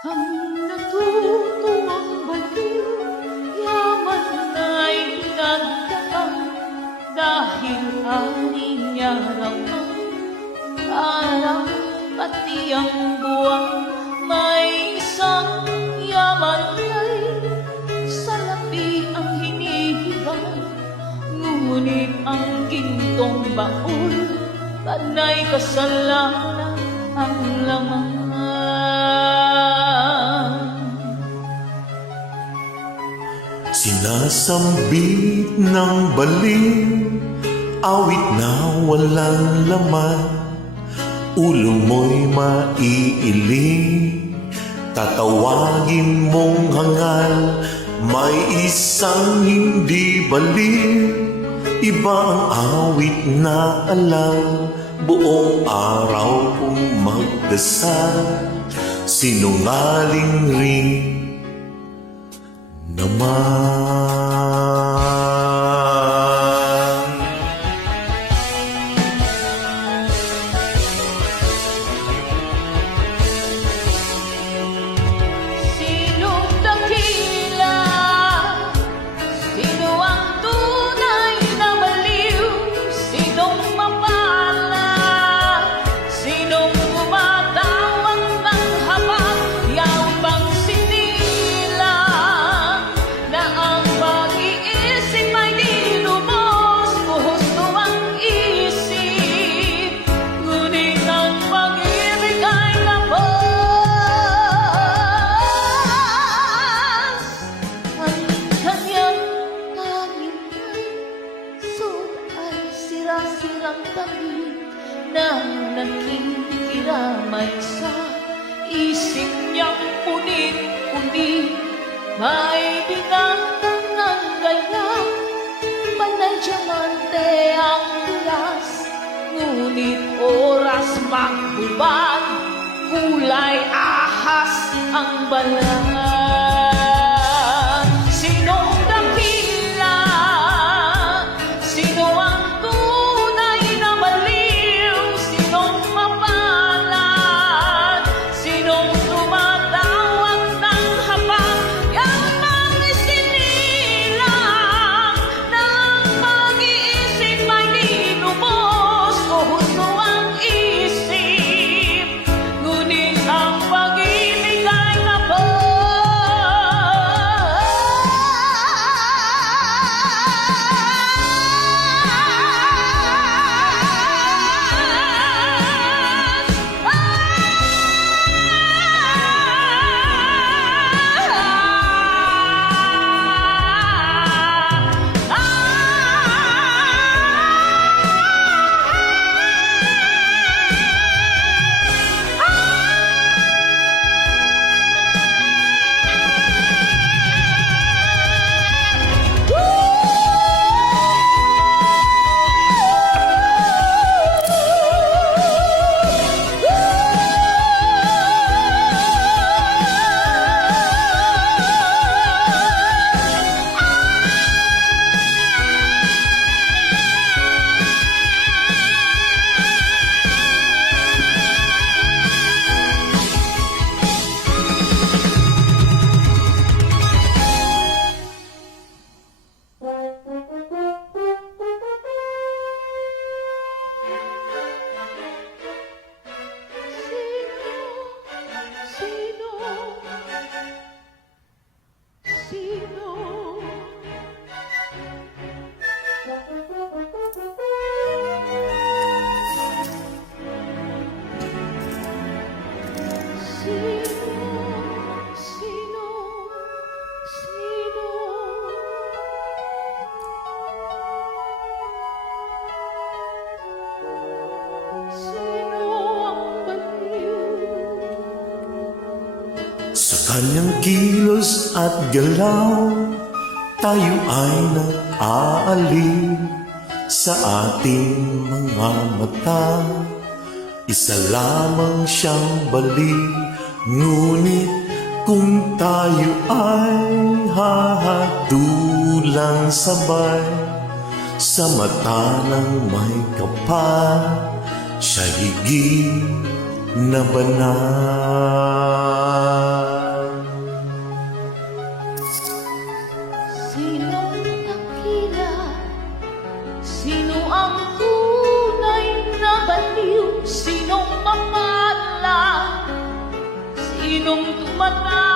Ang natutuwang baliw, yaman na'y nagdaang, dahil ani niya raw ang araw, pati ang buwan. May isang yaman ay salapi ang hinihigang, ngunit ang gintong baul, panay kasalanan ang laman. Sinasambit ng baliw, awit na walang laman. Ulo mo'y maiiling, tatawagin mong hangal. May isang hindi baliw, iba ang awit na alam. Buong araw kong magdasal, sinungaling rin naman. Sinong dakila? Sino ang tunay na baliw? Sinong mapala? Sinong tumatawag ng habang? Yang bang sinilang na ang pag-iisip ay di lubos? Gusto ang isip, ngunit ang pag-ibig ay labas. Ang kanyang tanging suot ay sira-sirang damit na nakikiramay sa isip niyang punit-punit. May binatang ng ganyan, panay diamante ang tulas, ngunit oras maghubad, kulay ahas ang balat. Sinong dakila? Sino ang tunay na baliw? Sinong mapalad? Sinong tumatawag ng habang? Yang bang isinilang na ang pag-iisip ay di lubos? Gusto ang isip, ngunit ang pag-ibig ay labas. kanyang kilos at galaw, tayo ay nag-aaliw sa ating mga mata. Isa lamang siyang baliw, ngunit kung tayo ay hahatulang sabay, sa mata ng may kapal, siya higit na banal. Sinong dakila? Sino ang tunay na baliw? Sinong mapala? Sinong tumatay?